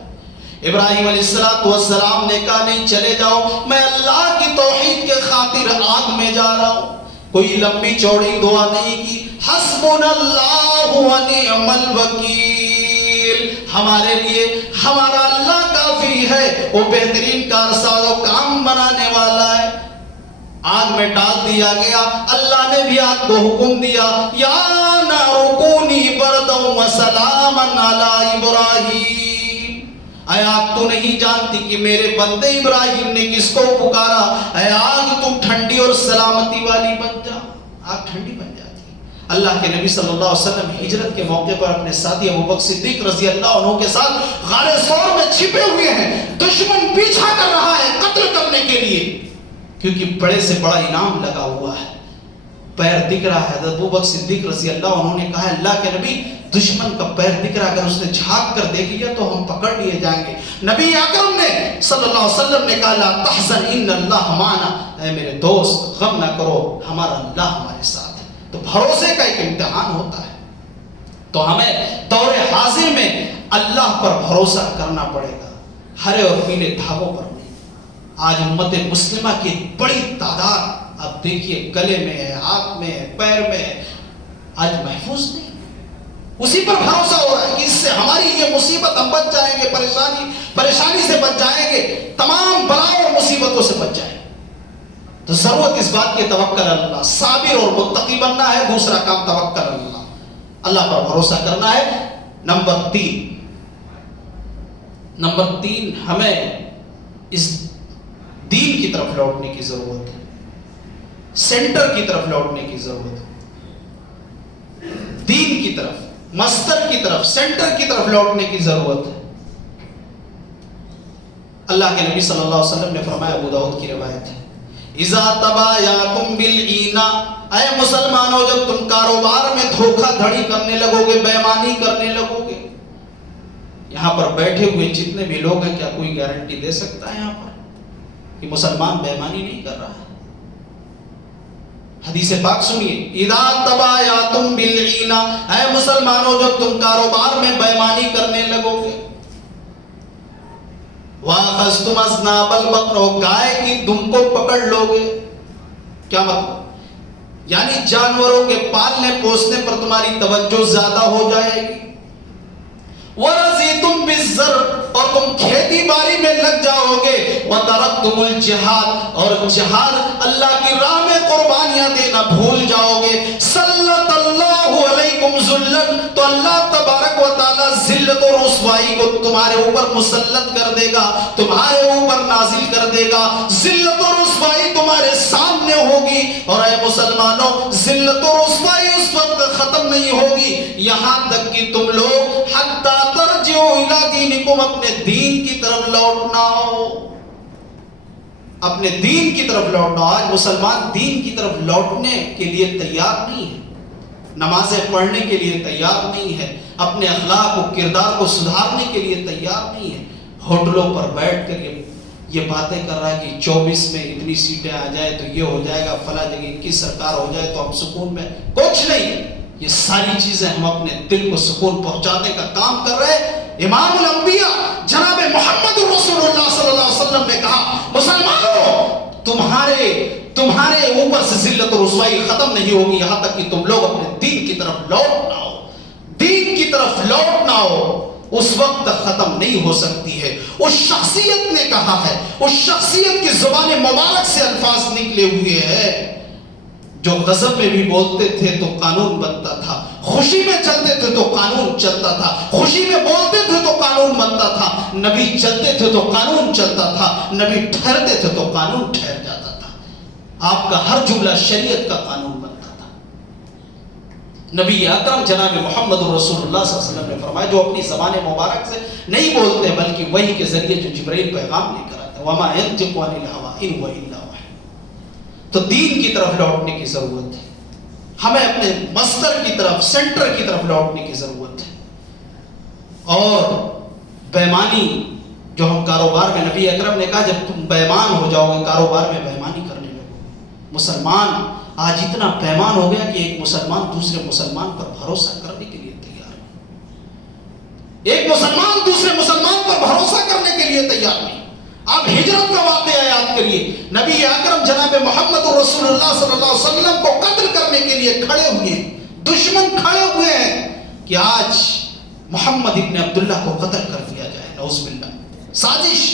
ابراہیم علیہ السلام نے کہا نہیں, چلے جاؤ, میں اللہ کی توحید کے خاطر آگ میں جا رہا ہوں. کوئی لمبی چوڑی دعا نہیں کی, حسبنا اللہ و نعم الوکیل, ہمارے لیے ہمارا اللہ کافی ہے, وہ بہترین کارساز و کام بنانے والا ہے. آگ میں ڈال دیا گیا. اللہ نے بھی آگ کو حکم دیا یا نار کونی بردا و سلاما علی ابراہیم, اے آگ تو نہیں جانتی کہ میرے بندے ابراہیم نے کس کو پکارا, اے آگ تو ٹھنڈی اور سلامتی والی بن جا. آگ ٹھنڈی بن جاتی. اللہ کے نبی صلی اللہ علیہ وسلم ہجرت کے موقع پر اپنے ساتھی ابوبکر صدیق رضی اللہ عنہ کے ساتھ غار ثور میں چھپے ہوئے ہیں. دشمن پیچھا کر رہا ہے قتل کرنے کے لیے, کیونکہ بڑے سے بڑا انعام لگا ہوا ہے, پیر دکھ رہا ہے. حضرت ابوبکر صدیق رضی اللہ عنہ نے کہا اللہ کے نبی, دشمن کا پیر دکھ رہا, اگر اس نے جھانک کر دیکھ لیا تو ہم پکڑ لیے جائیں گے. نبی اکرم نے صلی اللہ علیہ وسلم نے کہا لا تحزن ان اللہ معنا, اے میرے دوست غم نہ کرو, ہمارا اللہ ہمارے ساتھ ہے. تو بھروسے کا ایک امتحان ہوتا ہے. تو ہمیں دور حاضر میں اللہ پر بھروسہ کرنا پڑے گا, ہرے اور پیلے دھاگوں پر نہیں. آج امت مسلمہ کی بڑی تعداد آپ دیکھیے گلے میں ہے, ہاتھ میں ہے, پیر میں ہے, آج محفوظ نہیں. اسی پر بھروسہ ہو رہا ہے کہ اس سے ہماری یہ مصیبت, ہم بچ جائیں گے, پریشانی سے بچ جائیں گے, تمام بلاؤں اور مصیبتوں سے بچ جائیں گے. تو ضرورت اس بات کی توکل اللہ, صابر اور متقی بننا ہے. دوسرا کام توکل اللہ, اللہ پر بھروسہ کرنا ہے. نمبر تین, ہمیں اس دین کی طرف لوٹنے کی ضرورت ہے, سینٹر کی طرف لوٹنے کی ضرورت ہے. دین کی طرف, مصدر کی طرف, سینٹر کی طرف لوٹنے کی ضرورت ہے. اللہ کے نبی صلی اللہ علیہ وسلم نے فرمایا, ابو داؤد کی روایت ہے, اذا تبایعتم بالعینا, اے مسلمانوں جب تم کاروبار میں دھوکہ دھڑی کرنے لگو گے, بے ایمانی کرنے لگو گے. یہاں پر بیٹھے ہوئے جتنے بھی لوگ ہیں, کیا کوئی گارنٹی دے سکتا ہے یہاں پر کہ مسلمان بے ایمانی نہیں کر رہا ہے. حدیث پاک سنیے، اذا تبایعتم بالعینہ، اے مسلمانوں جب تم کاروبار میں بے ایمانی کرنے لگو گے، واخذتم اذناب البقر، گائے کی دم کو پکڑ لو گے. کیا مطلب؟ یعنی جانوروں کے پالنے پوسنے پر تمہاری توجہ زیادہ ہو جائے گی. وَرَضِيتُمْ بِالزَّرْعِ، اور تم کھیتی باڑی میں لگ جاؤ گے. وَتَرَكْتُمُ الْجِهَادَ، اور جہاد اللہ کی راہ میں قربانیاں دینا بھول جاؤ گے. سَلَّطَ اللَّهُ عَلَيْكُمْ ذُلًّا، تو اللہ تبارک و تعالی ذلت اور رسوائی کو تمہارے اوپر مسلط کر دے گا، تمہارے اوپر نازل کر دے گا. ذلت اور رسوائی تمہارے سامنے ہوگی. اور اے مسلمانوں، ذلت اور رسوائی اس وقت ختم نہیں ہوگی یہاں تک کہ تم لوگ حتی ترجعوا الی دینکم، اپنے دین کی طرف لوٹنا ہو، اپنے دین کی طرف لوٹنا. آج مسلمان دین کی طرف لوٹنے کے لیے تیار نہیں ہے، نمازیں پڑھنے کے لیے تیار نہیں ہے، اپنے اخلاق و کردار کو سدھارنے کے لیے تیار نہیں ہے. ہوٹلوں پر بیٹھ کر یہ باتیں کر رہا ہے کہ 24 میں اتنی سیٹیں آ جائے تو یہ ہو جائے گا، فلاں جگہ کی سرکار ہو جائے تو ہم سکون میں. کچھ نہیں، یہ ساری چیزیں ہم اپنے دل کو سکون پہنچانے کا کام کر رہے ہیں. امام الانبیاء جناب محمد رسول اللہ صلی اللہ علیہ وسلم نے کہا، مسلمانوں تمہارے اوپر سے ذلت و رسوائی ختم نہیں ہوگی یہاں تک کہ تم لوگ اپنے دین کی طرف لوٹ نہ ہو. دین کی طرف لوٹ نہ ہو، اس وقت تک ختم نہیں ہو سکتی ہے. اس شخصیت نے کہا ہے، اس شخصیت کی زبان مبارک سے الفاظ نکلے ہوئے ہیں جو غضب میں بھی بولتے تھے تو قانون بنتا تھا، خوشی میں چلتے تھے تو قانون چلتا تھا، خوشی میں بولتے تھے تو قانون بنتا تھا. نبی چلتے تھے تو قانون چلتا تھا، نبی ٹھہرتے تھے تو قانون ٹھہر جاتا تھا. آپ کا ہر جملہ شریعت کا قانون بنتا تھا. نبی اکرم جناب محمد رسول اللہ صلی اللہ علیہ وسلم نے فرمایا، جو اپنی زبان مبارک سے نہیں بولتے بلکہ وحی کے ذریعے جو جبرائیل پیغام لے کر آتا ہے، وَمَا يَنطِقُ عَنِ الْهَوَىٰ إِنْ هُوَ إِلَّا وَحْيٌ. تو دین کی طرف لوٹنے کی ضرورت ہے، ہمیں اپنے مصدر کی طرف، سینٹر کی طرف لوٹنے کی ضرورت ہے. اور بےمانی جو ہم کاروبار میں، نبی اکرم نے کہا جب تم بےمان ہو جاؤ گے کاروبار میں بےمانی کرنے لگو. مسلمان آج اتنا بےمان ہو گیا کہ ایک مسلمان دوسرے مسلمان پر بھروسہ کرنے کے لیے تیار نہیں، ایک مسلمان دوسرے مسلمان پر بھروسہ کرنے کے لیے تیار نہیں. آپ ہجرت کا واقعہ یاد کریے، نبی اکرم جناب محمد رسول اللہ صلی اللہ علیہ وسلم کو قتل کرنے کے لیے کھڑے ہوئے ہیں، دشمن کھڑے ہوئے ہیں کہ آج محمد ابن عبداللہ کو قتل کر دیا جائے، نعوذ باللہ. سازش.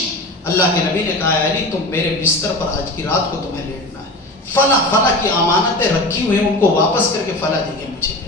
اللہ کے نبی نے کہا ہے علی تم میرے بستر پر آج کی رات کو تمہیں لیٹنا ہے، فلاں کی امانتیں رکھی ہوئی ہیں ان کو واپس کر کے فلاں جگہ مجھے لینا.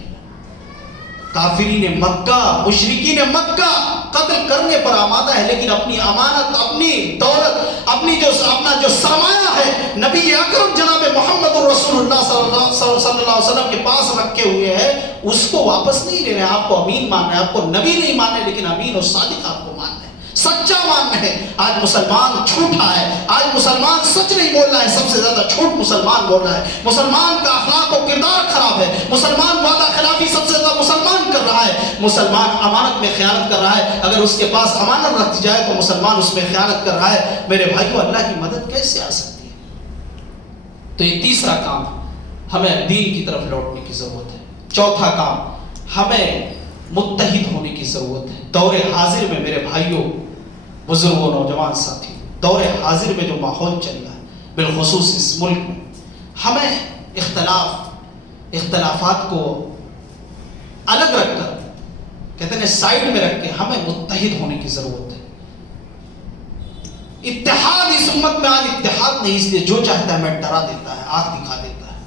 کافرین مکہ، مشرکین مکہ قتل کرنے پر آمادہ ہے، لیکن اپنی امانت، اپنی دولت، اپنا جو سرمایہ ہے نبی اکرم جناب محمد رسول اللہ صلی اللہ علیہ وسلم کے پاس رکھے ہوئے ہیں، اس کو واپس نہیں لے رہے ہیں. آپ کو امین مان رہے ہیں، آپ کو نبی نہیں مان رہے، لیکن امین اور صادق آپ کو مان رہے ہیں، سچا ماننا ہے. آج مسلمان جھوٹا ہے، آج مسلمان سچ نہیں بول رہا ہے، سب سے زیادہ جھوٹ مسلمان بول رہا ہے. مسلمان کا اخلاق و کردار خراب ہے، مسلمان وعدہ خلافی سب سے زیادہ مسلمان کر رہا ہے. مسلمان امانت میں خیانت کر رہا ہے، اگر اس کے پاس امانت رکھ جائے تو مسلمان اس میں خیانت کر رہا ہے. میرے بھائیو، اللہ کی مدد کیسے آ سکتی ہے؟ تو یہ تیسرا کام، ہمیں دین کی طرف لوٹنے کی ضرورت ہے. چوتھا کام، ہمیں متحد ہونے کی ضرورت ہے. دور حاضر میں میرے بھائیوں، بزرگوں، نوجوان ساتھی، دور حاضر میں جو ماحول چل رہا ہے بالخصوص اس ملک میں، ہمیں اختلافات کو الگ رکھ کر، کہتے ہیں سائڈ میں رکھ کے ہمیں متحد ہونے کی ضرورت ہے. اتحاد اس امت میں آج اتحاد نہیں، اس لیے جو چاہتا ہے ہمیں ڈرا دیتا ہے، آنکھ دکھا دیتا ہے.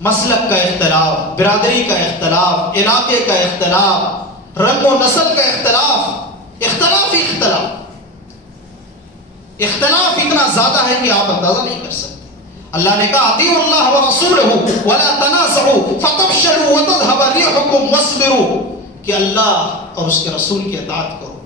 مسلک کا اختلاف، برادری کا اختلاف، علاقے کا اختلاف، رنگ و نسل کا اختلاف اتنا زیادہ ہے کہ آپ اندازہ نہیں کر سکتے. اللہ نے کہا اطیعوا اللہ ورسولہ ولا تنازعوا فتفشلوا وتذهب ريحكم واصبروا، کہ اللہ اور اس کے رسول کی اطاعت کرو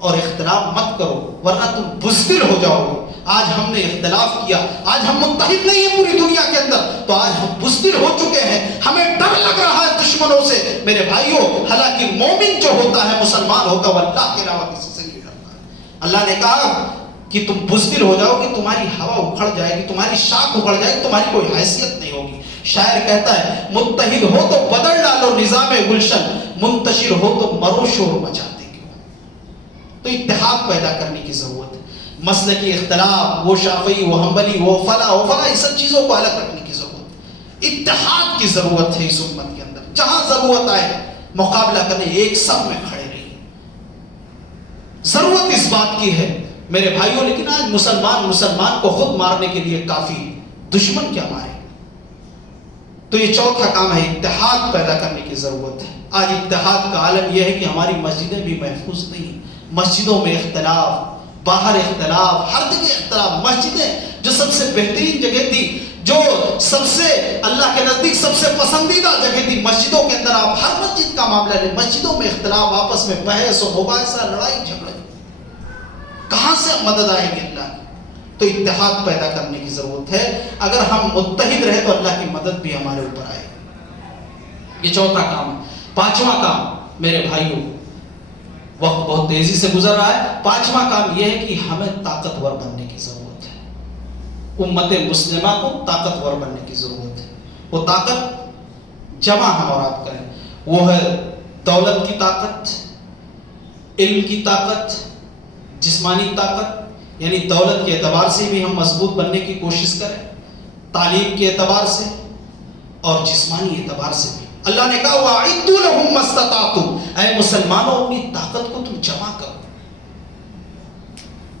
اور اختلاف مت کرو ورنہ تم بزدل ہو جاؤ گے. آج ہم نے اختلاف کیا، آج ہم متحد نہیں ہیں پوری دنیا کے اندر، تو آج ہم بزدل ہو چکے ہیں، ہمیں ڈر لگ رہا ہے دشمنوں سے. میرے بھائیوں، حالانکہ مومن جو ہوتا ہے، مسلمان ہوتا ہے، وہ اللہ کے علاوہ کسی سے نہیں ڈرتا ہے. اللہ نے کہا کہ تم بزدل ہو جاؤ کہ تمہاری ہوا اکھڑ جائے گی, تمہاری شاخ اکھڑ جائے گی, تمہاری کوئی حیثیت نہیں ہوگی. شاعر کہتا ہے متحد ہو تو بدل ڈالو نظام گلشن, منتشر ہو تو مرو شور مچاتے کیوں. تو اتحاد پیدا کرنے کی ضرورت ہے. مسلکی اختلاف, وہ شافعی, وہ حنبلی, وہ فلاں ان سب چیزوں کو الگ رکھنے کی ضرورت ہے. اتحاد کی ضرورت ہے اس امت کے اندر. جہاں ضرورت آئے مقابلہ کرنے, ایک سب میں کھڑے رہیے. ضرورت اس بات کی ہے میرے بھائیوں, لیکن آج مسلمان کو خود مارنے کے لیے کافی, دشمن کیا مارے. تو یہ چوتھا کام ہے, اتحاد پیدا کرنے کی ضرورت ہے. آج اتحاد کا عالم یہ ہے کہ ہماری مسجدیں بھی محفوظ نہیں, مسجدوں میں اختلاف, باہر اختلاف, ہر جگہ اختلاف. مسجدیں جو سب سے بہترین جگہ تھی, جو سب سے اللہ کے نزدیک سب سے پسندیدہ جگہ تھی, مسجدوں کے اندر آپ ہر مسجد کا معاملہ لیں, مسجدوں میں اختلاف, آپس میں بحث و مباحثہ, لڑائی جھگڑے, کہاں سے مدد آئے گی اللہ کی. تو اتحاد پیدا کرنے کی ضرورت ہے. اگر ہم متحد رہے تو اللہ کی مدد بھی ہمارے اوپر آئے گی. یہ چوتھا کام ہے. پانچواں کام میرے بھائیوں, وقت بہت تیزی سے گزر رہا ہے, پانچواں کام یہ ہے کہ ہمیں طاقتور بننے کی ضرورت ہے. امت مسلمہ کو طاقتور بننے کی ضرورت ہے. وہ طاقت جمع ہم اور آپ کریں. وہ ہے دولت کی طاقت, علم کی طاقت, جسمانی طاقت, یعنی دولت کے اعتبار سے بھی ہم مضبوط بننے کی کوشش کریں, تعلیم کے اعتبار سے اور جسمانی اعتبار سے بھی. اللہ نے کہا وَأَعِدُّوا لَهُم مَّا اسْتَطَعْتُمْ, اے مسلمانوں اپنی طاقت کو تم جمع کرو.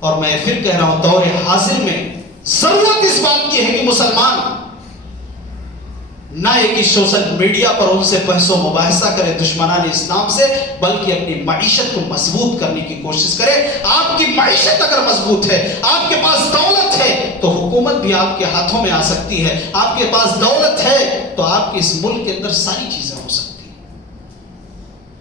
اور میں پھر کہہ رہا ہوں, دور حاضر میں ضرورت اس بات کی ہے کہ مسلمان نہ ایک سوشل میڈیا پر ان سے بحث و مباحثہ کرے دشمنان اسلام سے, بلکہ اپنی معیشت کو مضبوط کرنے کی کوشش کرے. آپ کی معیشت اگر مضبوط ہے, آپ کے پاس دولت ہے, تو حکومت بھی آپ کے ہاتھوں میں آ سکتی ہے. آپ کے پاس دولت ہے تو آپ کے اس ملک کے اندر ساری چیزیں ہو سکتی ہیں.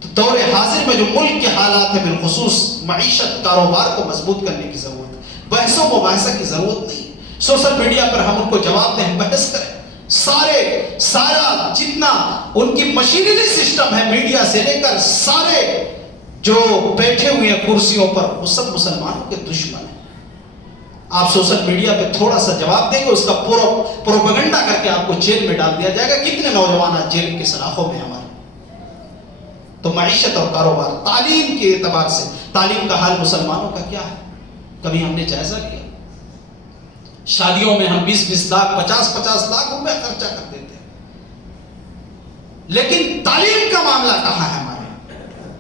تو دور حاضر میں جو ملک کے حالات ہیں, بالخصوص معیشت, کاروبار کو مضبوط کرنے کی ضرورت ہے. بحث و مباحثہ کی ضرورت نہیں. سوشل میڈیا پر ہم ان کو جواب دیں, بحث کریں. سارا جتنا ان کی مشینری سسٹم ہے, میڈیا سے لے کر سارے جو بیٹھے ہوئے ہیں کرسیوں پر, وہ سب مسلمانوں کے دشمن ہیں. آپ سوشل میڈیا پہ تھوڑا سا جواب دیں گے, اس کا پروپیگنڈا کر کے آپ کو جیل میں ڈال دیا جائے گا. کتنے نوجوان آج جیل کے سلاخوں میں ہمارے. تو معیشت اور کاروبار, تعلیم کے اعتبار سے, تعلیم کا حال مسلمانوں کا کیا ہے, کبھی ہم نے جائزہ لیا؟ شادیوں میں ہم 20-20 لاکھ 50-50 لاکھ روپے خرچہ کر دیتے ہیں, لیکن تعلیم کا معاملہ کہاں ہے ہمارے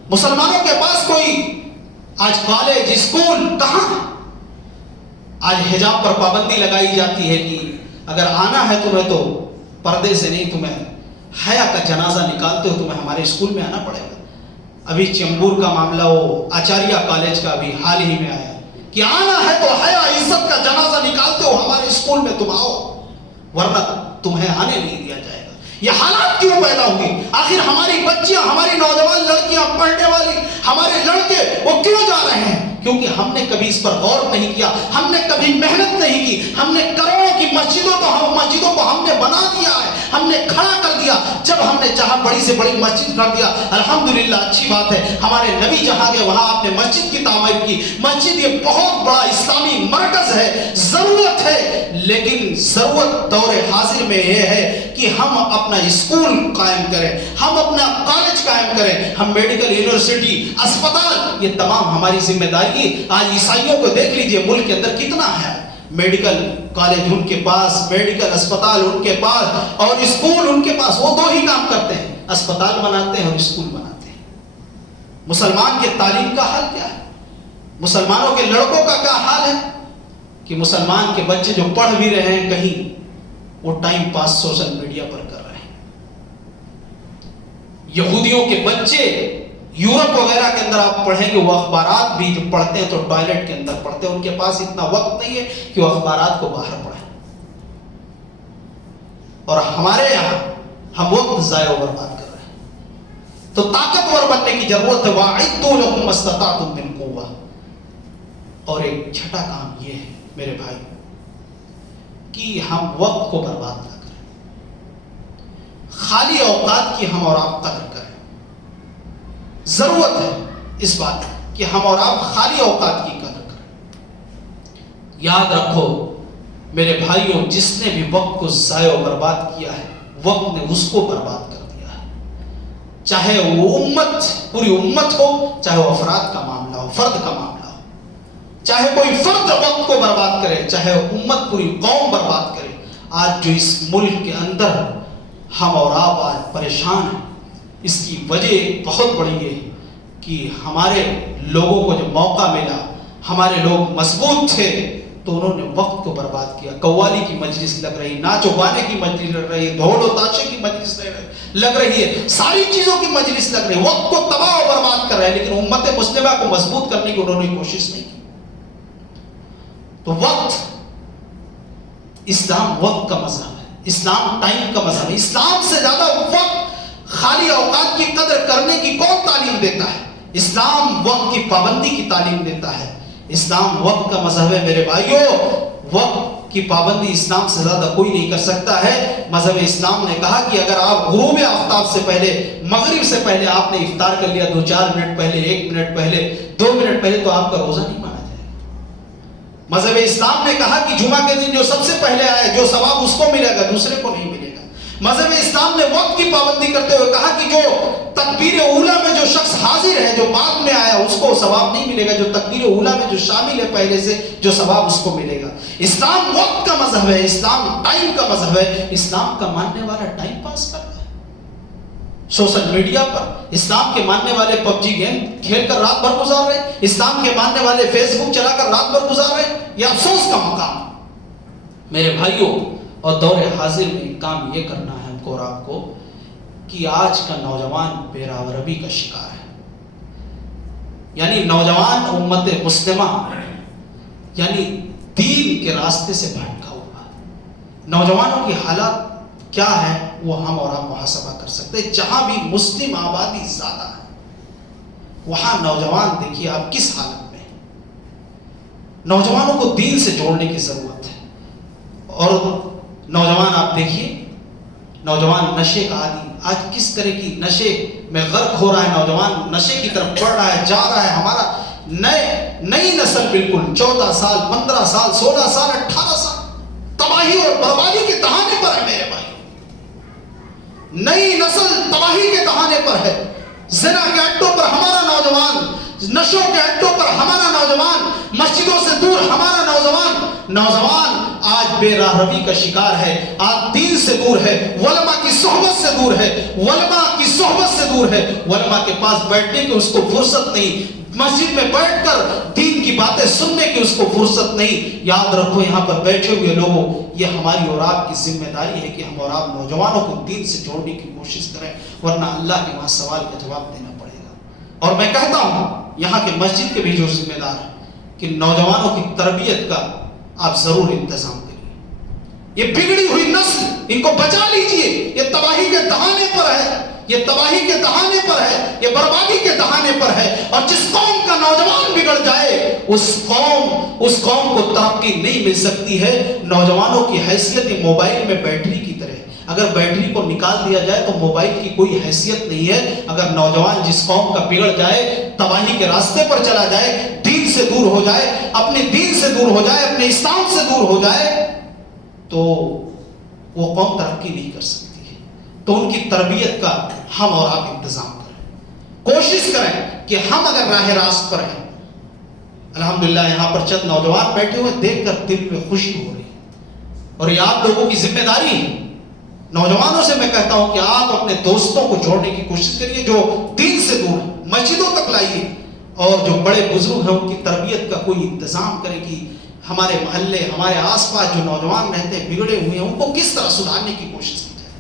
مسلمانوں کے پاس؟ کوئی آج کالج, اسکول کہاں ہے؟ آج حجاب پر پابندی لگائی جاتی ہے کہ اگر آنا ہے تمہیں تو پردے سے نہیں, تمہیں حیا کا جنازہ نکالتے ہو تمہیں ہمارے اسکول میں آنا پڑے گا. ابھی چیمبور کا معاملہ, وہ آچاریہ کالج کا ابھی حال ہی میں آیا کہ آنا ہے تو حیا عزت کا جنازہ نکالتے ہو ہمارے اسکول میں تم آؤ, ورنہ تمہیں آنے نہیں دیا جائے گا. یہ حالات کیوں پیدا ہوگی؟ آخر ہماری بچیاں, ہماری نوجوان لڑکیاں, پڑھنے والی ہمارے لڑکے, وہ کیوں جا رہے ہیں؟ کیونکہ ہم نے کبھی اس پر غور نہیں کیا, ہم نے کبھی محنت نہیں کی. ہم نے کروڑوں کی مسجدوں کو ہم نے بنا دیا ہے, ہم نے کھڑا کر دیا. جب ہم نے چاہا بڑی سے بڑی مسجد کر دیا, الحمدللہ اچھی بات ہے. ہمارے نبی جہاں گئے وہاں آپ نے مسجد کی تعمیر کی. مسجد یہ بہت بڑا اسلامی مرکز ہے, ضرورت ہے. لیکن ضرورت دور حاضر میں یہ ہے کہ ہم اپنا اسکول قائم کریں, ہم اپنا کالج قائم کریں, ہم میڈیکل یونیورسٹی, اسپتال, یہ تمام ہماری ذمہ داری. آج عیسائیوں کو دیکھ لیجئے, ملک کے اندر کتنا ہے میڈیکل کالج ان کے پاس, میڈیکل اسپتال ان کے پاس, اور اسکول ان کے پاس. وہ دو ہی کام کرتے ہیں, اسپتال بناتے ہیں اور اسکول بناتے ہیں. مسلمان کے تعلیم کا حال کیا ہے؟ مسلمانوں کے لڑکوں کا کیا حال ہے کہ مسلمان کے بچے جو پڑھ بھی رہے ہیں کہیں, وہ ٹائم پاس سوشل میڈیا پر کر رہے ہیں. یہودیوں کے بچے یورپ وغیرہ کے اندر آپ پڑھیں گے, وہ اخبارات بھی جو پڑھتے ہیں تو ٹوائلٹ کے اندر پڑھتے ہیں. ان کے پاس اتنا وقت نہیں ہے کہ وہ اخبارات کو باہر پڑھیں. اور ہمارے یہاں ہم وقت ضائع و برباد کر رہے ہیں. تو طاقتور بننے کی ضرورت ہے. وَأَعِدُّوا لَهُم مَّا اسْتَطَعْتُم مِّن قُوَّةٍ. اور ایک چھٹا کام یہ ہے میرے بھائی کہ ہم وقت کو برباد نہ کریں, خالی اوقات کی ہم اور آپ قدر کریں. ضرورت ہے اس بات کہ ہم اور آپ خالی اوقات کی قدر کریں. یاد رکھو میرے بھائیوں، جس نے بھی وقت کو ضائع و برباد کیا ہے، وقت نے اس کو برباد کر دیا ہے. چاہے وہ امت، پوری امت ہو، چاہے وہ افراد کا معاملہ ہو، فرد کا معاملہ ہو، چاہے کوئی فرد وقت کو برباد کرے، چاہے امت پوری قوم برباد کرے. آج جو اس ملک کے اندر ہم اور آپ آج پریشان ہیں، اس کی وجہ بہت بڑی ہے کہ ہمارے لوگوں کو جب موقع ملا، ہمارے لوگ مضبوط تھے تو انہوں نے وقت کو برباد کیا. قوالی کی مجلس لگ رہی، ناچ و گانے کی مجلس لگ رہی، ڈھول و تاشے کی مجلس لگ رہی ہے، ساری چیزوں کی مجلس لگ رہی ہے، وقت کو تباہ و برباد کر رہے ہیں، لیکن امت مسلمہ کو مضبوط کرنے کی انہوں نے کوشش نہیں کی. تو وقت، اسلام وقت کا مذہب ہے، اسلام ٹائم کا مذہب ہے. اسلام سے زیادہ وقت، خالی اوقات کی قدر کرنے کی کون تعلیم دیتا ہے؟ اسلام وقت کی پابندی کی تعلیم دیتا ہے. اسلام وقت کا مذہب ہے میرے بھائیوں. وقت کی پابندی اسلام سے زیادہ کوئی نہیں کر سکتا ہے. مذہب اسلام نے کہا کہ اگر آپ غروب آفتاب سے پہلے، مغرب سے پہلے آپ نے افطار کر لیا، 2-4 منٹ پہلے، 1 منٹ پہلے، 2 منٹ پہلے، تو آپ کا روزہ نہیں مانا جائے گا. مذہب اسلام نے کہا کہ جمعہ کے دن جو سب سے پہلے آئے، جو ثواب اس کو ملے گا، دوسرے کو نہیں ملے گا. مذہب اسلام نے وقت کی پابندی کرتے ہوئے کہا کہ جو تکبیر اولا میں جو شخص حاضر ہے، جو بعد میں آیا، اس کو ثواب نہیں ملے گا، جو تکبیر اولا میں جو شامل ہے پہلے سے، جو ثواب اس کو ملے گا. اسلام وقت کا مذہب ہے، اسلام ٹائم کا مذہب ہے. اسلام کا ماننے والا ٹائم پاس کر رہا ہے سوشل میڈیا پر، اسلام کے ماننے والے پب جی گیم کھیل کر رات بھر گزار رہے، اسلام کے ماننے والے فیس بک چلا کر رات بھر گزار رہے. یہ افسوس کا مقام میرے بھائیوں. اور دور حاضر میں کام یہ کرنا ہے ہم کو اور آپ کو کہ آج کا نوجوان بے راوربی کا شکار ہے. یعنی نوجوان امت مسلمہ یعنی دین کے راستے سے بھٹکا ہوا ہے. نوجوانوں کی حالات کیا ہے وہ ہم اور آپ محاسبہ کر سکتے ہیں. جہاں بھی مسلم آبادی زیادہ ہے وہاں نوجوان دیکھیے آپ کس حالت میں. نوجوانوں کو دین سے جوڑنے کی ضرورت ہے. اور نوجوان آپ دیکھیے، نوجوان نشے کا عادی، آج کس طرح کی نشے میں غرق ہو رہا ہے. نوجوان نشے کی طرف بڑھ رہا ہے، جا رہا ہے. ہمارا نئی نسل بالکل 14 سال، 15 سال، 16 سال، 18 سال تباہی اور بربادی کے دہانے پر ہے میرے بھائی. نئی نسل تباہی کے دہانے پر ہے. زنا کے اڈوں پر ہمارا نوجوان، نشوں کے اڈوں پر ہمارا نوجوان، مسجدوں سے دور ہمارا نوجوان آج بے راہ روی کا شکار ہے. آج دین سے دور ہے، علماء کی صحبت سے دور ہے، علماء کے پاس بیٹھنے کی اس کو فرصت نہیں، مسجد میں بیٹھ کر دین کی باتیں سننے کی اس کو فرصت نہیں. یاد رکھو یہاں پر بیٹھے ہوئے لوگوں، یہ ہماری اور آپ کی ذمہ داری ہے کہ ہم اور آپ نوجوانوں کو دین سے جوڑنے کی کوشش کریں، ورنہ اللہ کے وہاں سوال کا جواب دینا پڑے گا. اور میں کہتا ہوں یہاں کے مسجد کے بھی جو ذمہ دار ہیں کہ نوجوانوں کی تربیت کا آپ ضرور انتظام کریے. یہ بگڑی ہوئی نسل، ان کو بچا لیجئے. یہ تباہی کے دہانے پر ہے، یہ تباہی کے دہانے پر ہے، یہ بربادی کے دہانے پر ہے. اور جس قوم کا نوجوان بگڑ جائے اس قوم کو ترقی نہیں مل سکتی ہے. نوجوانوں کی حیثیت موبائل میں بیٹری کی طرح، اگر بیٹری کو نکال دیا جائے تو موبائل کی کوئی حیثیت نہیں ہے. اگر نوجوان جس قوم کا بگڑ جائے، تباہی کے راستے پر چلا جائے، دین سے دور ہو جائے، اپنے دین سے دور ہو جائے، اپنے اسلام سے دور ہو جائے، تو وہ قوم ترقی نہیں کر سکتی ہے. تو ان کی تربیت کا ہم اور آپ انتظام کریں، کوشش کریں کہ ہم اگر راہ راست پر ہیں. الحمدللہ یہاں پر چند نوجوان بیٹھے ہوئے دیکھ کر دل میں خوشی ہو رہی ہے، اور یہ آپ لوگوں کی ذمہ داری ہے. نوجوانوں سے میں کہتا ہوں کہ آپ اپنے دوستوں کو جوڑنے کی کوشش کریے جو دین سے دور ہیں، مسجدوں تک لائیے، اور جو بڑے بزرگ ہیں ان کی تربیت کا کوئی انتظام کریں کہ ہمارے محلے، ہمارے آس پاس جو نوجوان رہتے ہیں بگڑے ہوئے ہیں ان کو کس طرح سدھارنے کی کوشش کی جائے.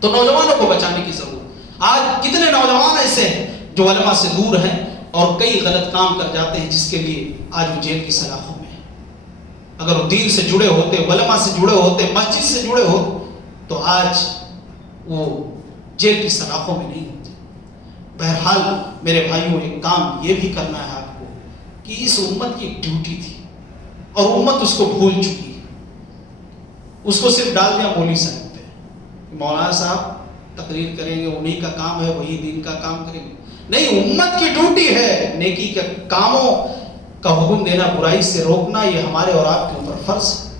تو نوجوانوں کو بچانے کی ضرورت. آج کتنے نوجوان ایسے ہیں جو علماء سے دور ہیں اور کئی غلط کام کر جاتے ہیں جس کے لیے آج وہ جیل کی سلاخوں میں ہیں. اگر وہ دین سے جڑے ہوتے، علماء سے جڑے ہوتے، مسجد سے جڑے ہوتے تو آج وہ جیل کی سلاخوں میں نہیں ہوتے. بہرحال میرے بھائیوں ایک کام یہ بھی کرنا ہے آپ کو کہ اس امت کی ایک ڈیوٹی تھی اور امت اس کو بھول چکی ہے. اس کو صرف ڈال دیا مولوی صاحب پہ، مولانا صاحب تقریر کریں گے، انہی کا کام ہے، وہی دین کا کام کریں گے. نہیں، امت کی ڈیوٹی ہے نیکی کے کا حکم دینا، برائی سے روکنا، یہ ہمارے اور آپ کے اوپر فرض ہے،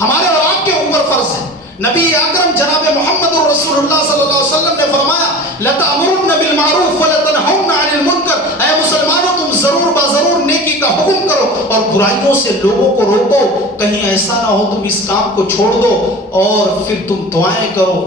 ہمارے اور آپ کے اوپر فرض ہے۔ نبی اکرم جناب محمد رسول اللہ صلی اللہ علیہ وسلم نے فرمایا لَتَأْمُرُنَّ بِالْمَعْرُوفِ وَلَتَنْهُونَ عَنِ الْمُنكَرِ، اے مسلمانوں تم ضرور ضرور نیکی کا حکم کرو اور برائیوں سے لوگوں کو روکو، کہیں ایسا نہ ہو تم اس کام کو چھوڑ دو اور پھر تم دعائیں کرو